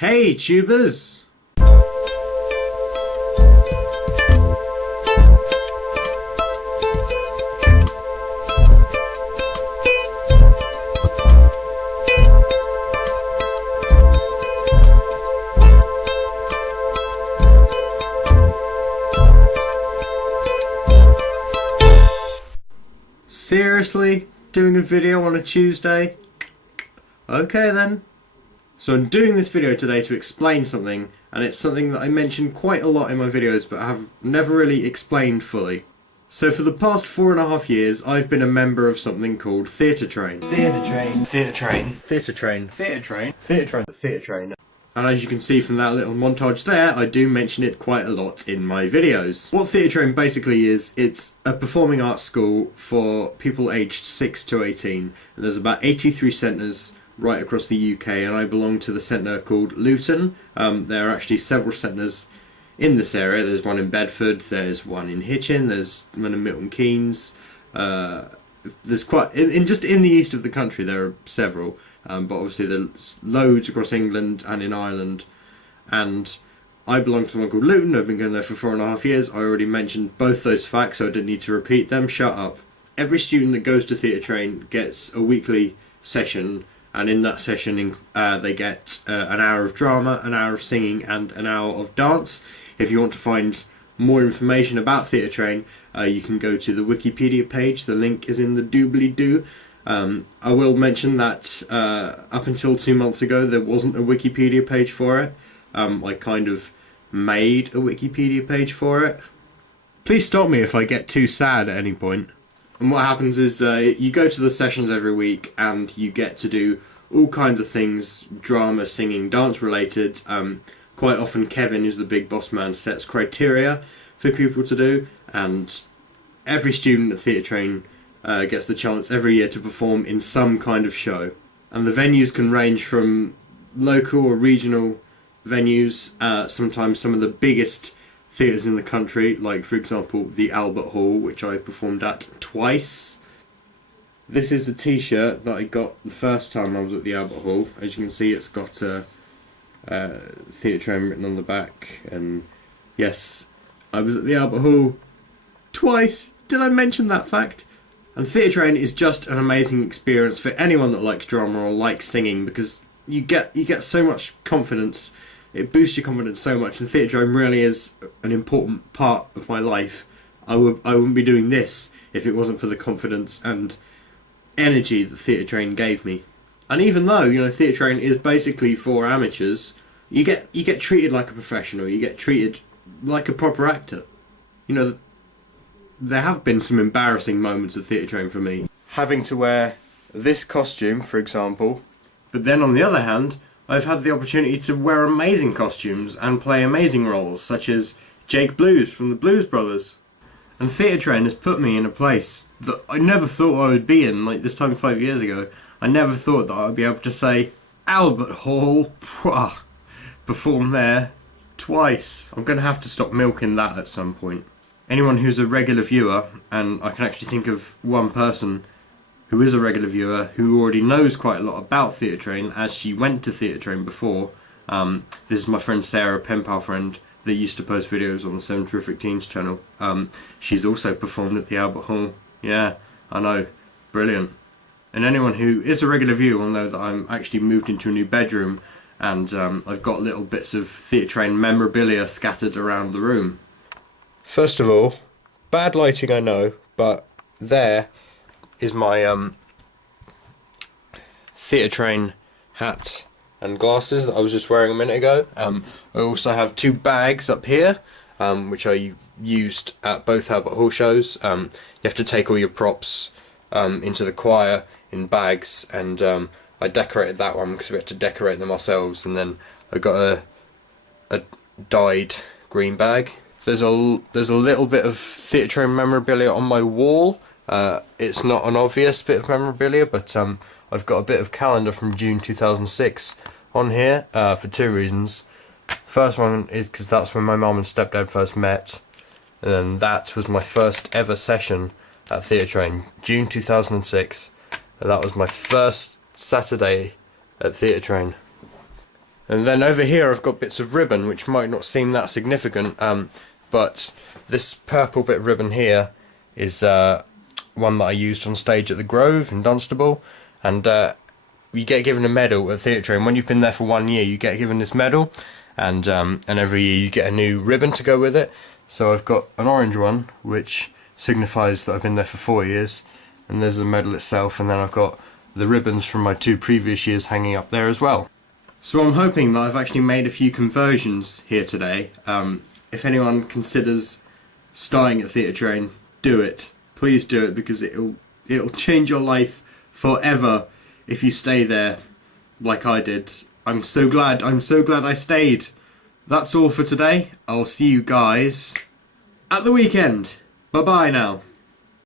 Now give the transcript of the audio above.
Hey tubers! Seriously? Doing a video on a Tuesday? Okay then. So I'm doing this video today to explain something, and it's something that I mention quite a lot in my videos but I have never really explained fully. So for the past 4.5 years I've been a member of something called Theatretrain. Theatretrain. And as you can see from that little montage there, I do mention it quite a lot in my videos. What Theatretrain basically is, it's a performing arts school for people aged 6 to 18. And there's about 83 centres right across the UK, and I belong to the centre called Walton. There are actually several centres in this area. There's one in Bedford, there's one in Hitchin, there's one in Milton Keynes. There's quite, just in the east of the country there are several, but obviously there's loads across England and in Ireland. And I belong to one called Luton. I've been going there for 4.5 years. I already mentioned both those facts, so I don't need to repeat them. Shut up. Every student that goes to Theatretrain gets a weekly session, and in that session they get an hour of drama, an hour of singing and an hour of dance. If you want to find more information about Theatretrain, you can go to the Wikipedia page. The link is in the doobly-doo. I will mention that up until 2 months ago there wasn't a Wikipedia page for it. I kind of made a Wikipedia page for it. Please stop me if I get too sad at any point. And what happens is you go to the sessions every week and you get to do all kinds of things, drama, singing, dance related. Quite often Kevin, who's the big boss man, sets criteria for people to do, and every student at Theatretrain gets the chance every year to perform in some kind of show. And the venues can range from local or regional venues, sometimes some of the biggest theatres in the country, like for example the Albert Hall, which I performed at twice. This is the t-shirt that I got the first time I was at the Albert Hall. As you can see, it's got Theatretrain written on the back, and yes, I was at the Albert Hall twice. Did I mention that fact? And Theatretrain is just an amazing experience for anyone that likes drama or likes singing, because you get so much confidence. It boosts your confidence so much, and Theatretrain really is an important part of my life. I wouldn't be doing this if it wasn't for the confidence and energy that Theatretrain gave me. And even though, you know, Theatretrain is basically for amateurs, you get treated like a professional. You get treated like a proper actor. You know, there have been some embarrassing moments at Theatretrain for me, having to wear this costume, for example. But then on the other hand, I've had the opportunity to wear amazing costumes and play amazing roles, such as Jake Blues from the Blues Brothers. And Theatretrain has put me in a place that I never thought I would be in. Like this time 5 years ago, I never thought that I would be able to say, Albert Hall, perform there twice. I'm going to have to stop milking that at some point. Anyone who's a regular viewer, and I can actually think of one person who is a regular viewer who already knows quite a lot about Theatretrain, as she went to Theatretrain before. This is my friend Sarah, a pen pal friend that used to post videos on the 7 Terrific Teens channel. She's also performed at the Albert Hall. Yeah, I know, brilliant. And anyone who is a regular viewer will know that I'm actually moved into a new bedroom, and I've got little bits of Theatretrain memorabilia scattered around the room. First of all, bad lighting I know, but there is my Theatretrain hat and glasses that I was just wearing a minute ago. I also have 2 bags up here, which I used at both Albert Hall shows. You have to take all your props into the choir in bags, and I decorated that one because we had to decorate them ourselves, and then I got a dyed green bag. There's a little bit of Theatretrain memorabilia on my wall. It's not an obvious bit of memorabilia, but I've got a bit of calendar from June 2006 on here for 2 reasons. First one is because that's when my mum and stepdad first met, and then that was my first ever session at Theatretrain, June 2006. And that was my first Saturday at Theatretrain. And then over here I've got bits of ribbon which might not seem that significant, but this purple bit of ribbon here is one that I used on stage at the Grove in Dunstable, and you get given a medal at Theatretrain. When you've been there for 1 year, you get given this medal, and every year you get a new ribbon to go with it. So I've got an orange one which signifies that I've been there for 4 years, and there's the medal itself, and then I've got the ribbons from my 2 previous years hanging up there as well. So I'm hoping that I've actually made a few conversions here today. If anyone considers starting at Theatretrain, do it. Please do it, because it'll change your life forever if you stay there like I did. I'm so glad I stayed. That's all for today. I'll see you guys at the weekend. Bye bye now.